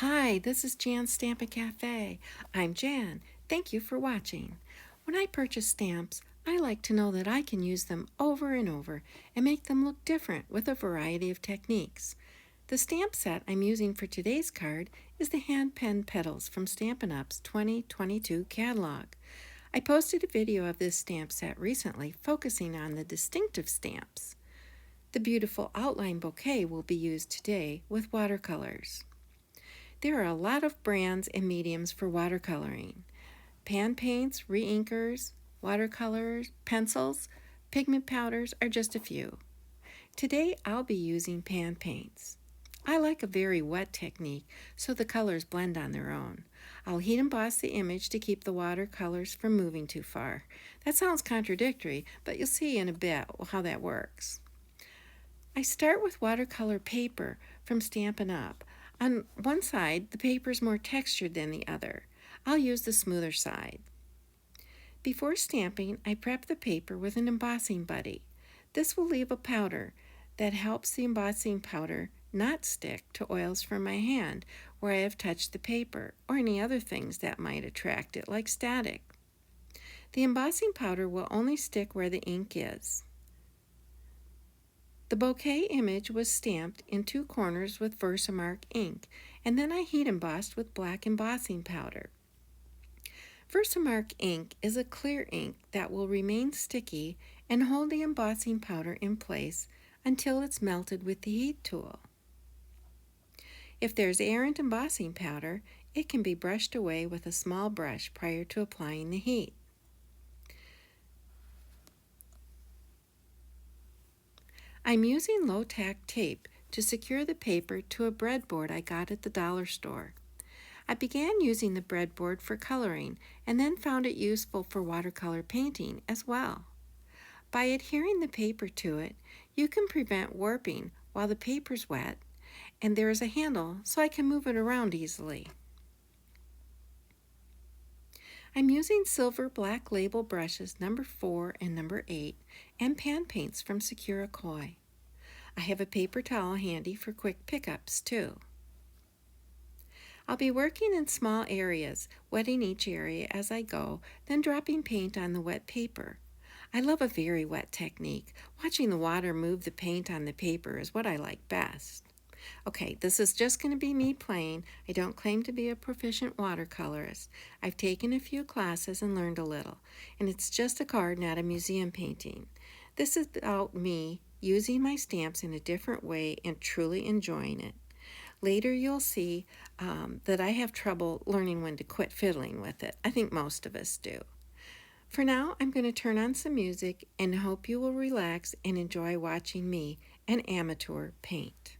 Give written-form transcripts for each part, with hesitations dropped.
Hi, this is Jan's Stampin'Cafe. I'm Jan. Thank you for watching. When I purchase stamps, I like to know that I can use them over and over and make them look different with a variety of techniques. The stamp set I'm using for today's card is the Hand Penned Petals from Stampin' Up's 2022 catalog. I posted a video of this stamp set recently focusing on the distinctive stamps. The beautiful outline bouquet will be used today with watercolors. There are a lot of brands and mediums for watercoloring. Pan paints, re-inkers, watercolors, pencils, pigment powders are just a few. Today I'll be using pan paints. I like a very wet technique so the colors blend on their own. I'll heat emboss the image to keep the watercolors from moving too far. That sounds contradictory, but you'll see in a bit how that works. I start with watercolor paper from Stampin' Up. On one side, the paper is more textured than the other. I'll use the smoother side. Before stamping, I prep the paper with an embossing buddy. This will leave a powder that helps the embossing powder not stick to oils from my hand where I have touched the paper or any other things that might attract it, like static. The embossing powder will only stick where the ink is. The bouquet image was stamped in two corners with Versamark ink, and then I heat embossed with black embossing powder. Versamark ink is a clear ink that will remain sticky and hold the embossing powder in place until it's melted with the heat tool. If there's errant embossing powder, it can be brushed away with a small brush prior to applying the heat. I'm using low-tack tape to secure the paper to a breadboard I got at the dollar store. I began using the breadboard for coloring and then found it useful for watercolor painting as well. By adhering the paper to it, you can prevent warping while the paper's wet, and there is a handle so I can move it around easily. I'm using silver black label brushes number 4 and number 8 and pan paints from SAKURA Koi. I have a paper towel handy for quick pickups too. I'll be working in small areas, wetting each area as I go, then dropping paint on the wet paper. I love a very wet technique. Watching the water move the paint on the paper is what I like best. Okay, this is just going to be me playing. I don't claim to be a proficient watercolorist. I've taken a few classes and learned a little, and it's just a card, not a museum painting. This is about me using my stamps in a different way and truly enjoying it. Later you'll see that I have trouble learning when to quit fiddling with it. I think most of us do. For now, I'm going to turn on some music and hope you will relax and enjoy watching me, an amateur, paint.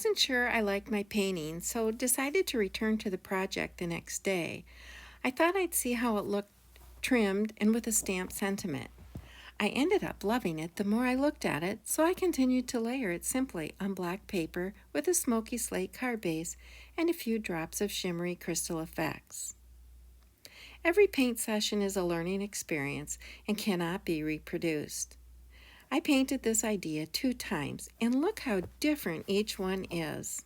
wasn't sure I liked my painting, so decided to return to the project the next day. I thought I'd see how it looked trimmed and with a stamped sentiment. I ended up loving it the more I looked at it, so I continued to layer it simply on black paper with a smoky slate card base and a few drops of shimmery crystal effects. Every paint session is a learning experience and cannot be reproduced. I painted this idea 2 times, and look how different each one is.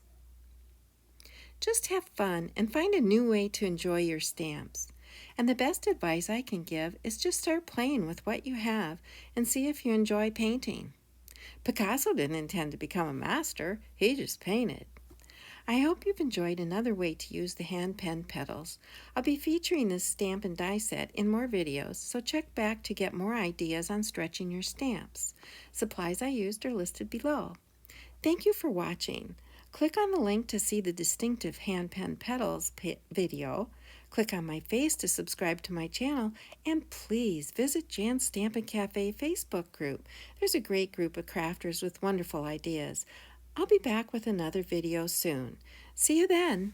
Just have fun and find a new way to enjoy your stamps. And the best advice I can give is just start playing with what you have and see if you enjoy painting. Picasso didn't intend to become a master, he just painted. I hope you've enjoyed another way to use the hand penned petals. I'll be featuring this stamp and die set in more videos, so check back to get more ideas on stretching your stamps. Supplies I used are listed below. Thank you for watching. Click on the link to see the distinctive hand penned petals video. Click on my face to subscribe to my channel, and please visit Jan's Stampin' Cafe Facebook group. There's a great group of crafters with wonderful ideas. I'll be back with another video soon. See you then.